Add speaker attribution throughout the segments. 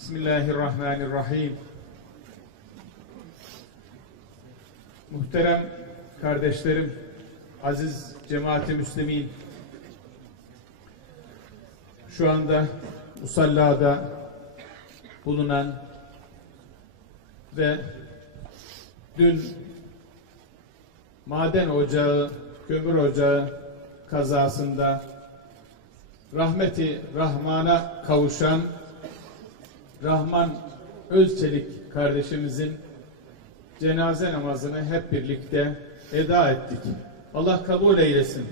Speaker 1: Bismillahirrahmanirrahim. Muhterem kardeşlerim, aziz cemaati müslimin, şu anda musallada bulunan ve dün maden ocağı, kömür ocağı kazasında rahmeti Rahman'a kavuşan Rahman Özçelik kardeşimizin cenaze namazını hep birlikte eda ettik. Allah kabul eylesin.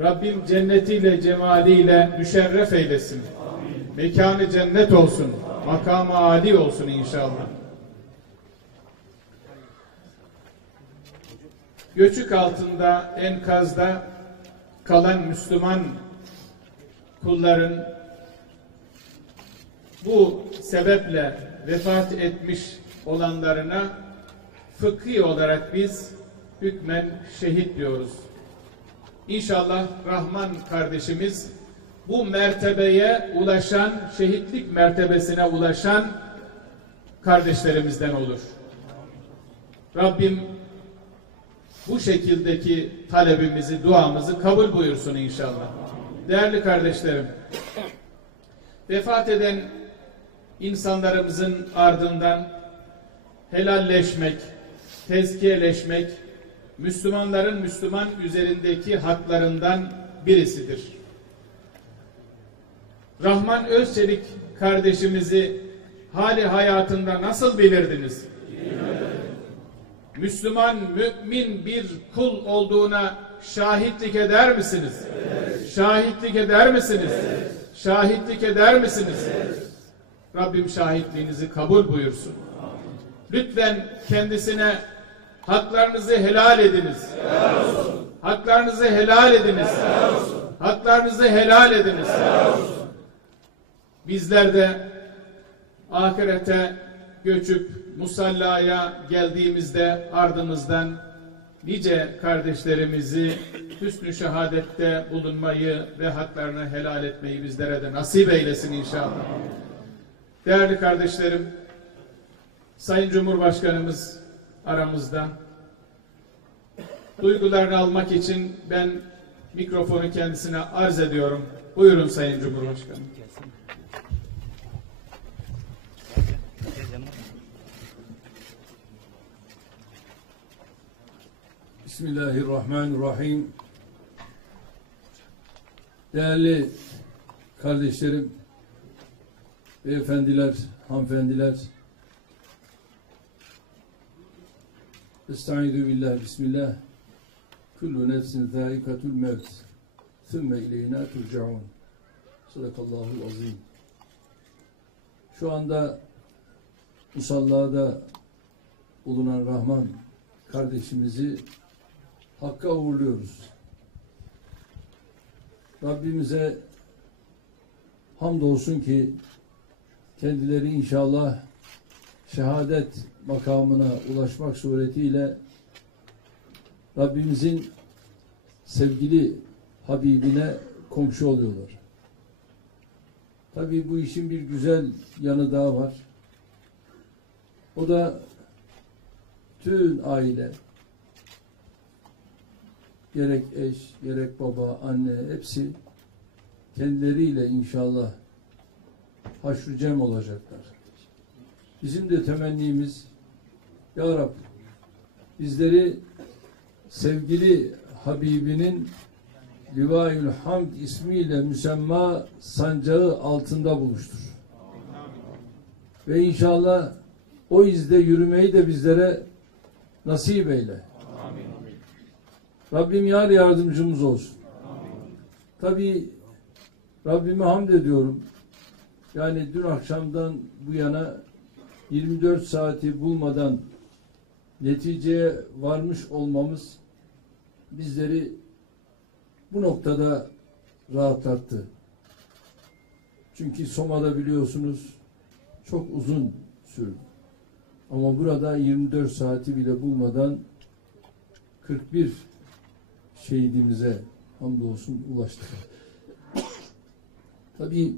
Speaker 1: Rabbim cennetiyle, cemaliyle müşerref eylesin. Mekanı cennet olsun. Makamı âli olsun inşallah. Göçük altında, enkazda kalan Müslüman kulların bu sebeple vefat etmiş olanlarına fıkhi olarak biz hükmen şehit diyoruz. İnşallah Rahman kardeşimiz bu mertebeye ulaşan, şehitlik mertebesine ulaşan kardeşlerimizden olur. Rabbim bu şekildeki talebimizi, duamızı kabul buyursun inşallah. Değerli kardeşlerim, vefat eden insanlarımızın ardından helalleşmek, tezkiyeleşmek, Müslümanların Müslüman üzerindeki haklarından birisidir. Rahman Özçelik kardeşimizi hali hayatında nasıl bilirdiniz? Müslüman, mümin bir kul olduğuna şahitlik eder misiniz? Şahitlik eder misiniz? Şahitlik eder misiniz? Rabbim şahitliğinizi kabul buyursun. Lütfen kendisine haklarınızı helal ediniz. Haklarınızı helal ediniz. Haklarınızı helal ediniz. Bizler de ahirete göçüp musallaya geldiğimizde ardımızdan nice kardeşlerimizi hüsnü şehadette bulunmayı ve haklarını helal etmeyi bizlere de nasip eylesin inşallah. Değerli kardeşlerim, Sayın Cumhurbaşkanımız aramızda. Duygularını almak için ben mikrofonu kendisine arz ediyorum. Buyurun Sayın Cumhurbaşkanım.
Speaker 2: Bismillahirrahmanirrahim. Değerli kardeşlerim, beyefendiler, hanımefendiler. Estaizu billah, bismillah. Kullu nefsin zâikatul mevt. Thümme ileyna turcaun. Sadakallahul azim. Şu anda musallada bulunan Rahman kardeşimizi Hakk'a uğurluyoruz. Rabbimize hamdolsun ki kendileri inşallah şehadet makamına ulaşmak suretiyle Rabbimizin sevgili Habibine komşu oluyorlar. Tabii bu işin bir güzel yanı daha var. O da tüm aile, gerek eş, gerek baba, anne hepsi kendileriyle inşallah haşr cem olacaklar. Bizim de temennimiz Ya Rab bizleri sevgili Habibinin Livayül Hamd ismiyle müsemma sancağı altında buluştur. Ve inşallah o izde yürümeyi de bizlere nasip eyle. Rabbim yar yardımcımız olsun. Tabii Rabbime hamd ediyorum. Yani dün akşamdan bu yana 24 saati bulmadan neticeye varmış olmamız bizleri bu noktada rahatlattı. Çünkü Soma'da biliyorsunuz çok uzun sürdü. Ama burada 24 saati bile bulmadan 41 şehidimize hamdolsun ulaştık. Tabii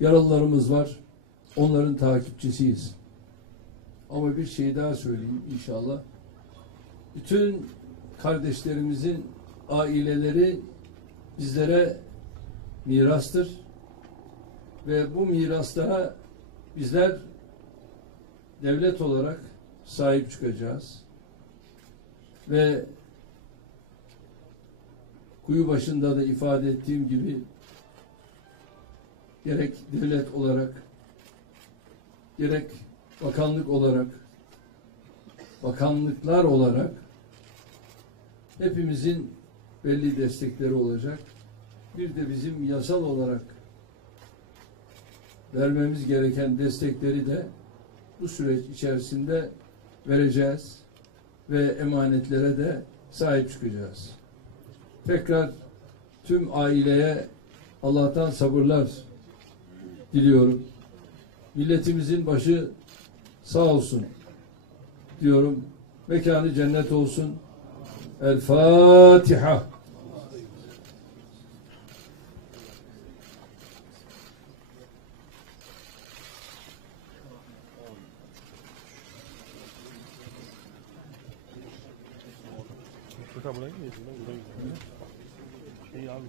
Speaker 2: yaralılarımız var. onların takipçisiyiz. Ama bir şey daha söyleyeyim inşallah. Bütün kardeşlerimizin aileleri bizlere mirastır. Ve bu miraslara bizler devlet olarak sahip çıkacağız. Ve kuyu başında da ifade ettiğim gibi gerek devlet olarak gerek bakanlık olarak bakanlıklar olarak hepimizin belli destekleri olacak. Bir de bizim yasal olarak vermemiz gereken destekleri de bu süreç içerisinde vereceğiz ve emanetlere de sahip çıkacağız. Tekrar tüm aileye Allah'tan sabırlar diliyorum. Milletimizin başı sağ olsun diyorum. Mekanı cennet olsun. El Fatiha.
Speaker 3: Furkan buraya gidiyorsun lan buraya gidiyorsun. İyi abi.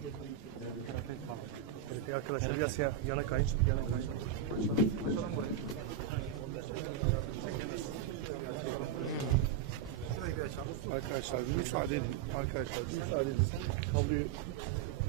Speaker 3: Evet arkadaşlar biraz ya, yana kayın. Yana kayın. Arkadaşlar bir müsaade edin. Arkadaşlar müsaade edin. Kabloyu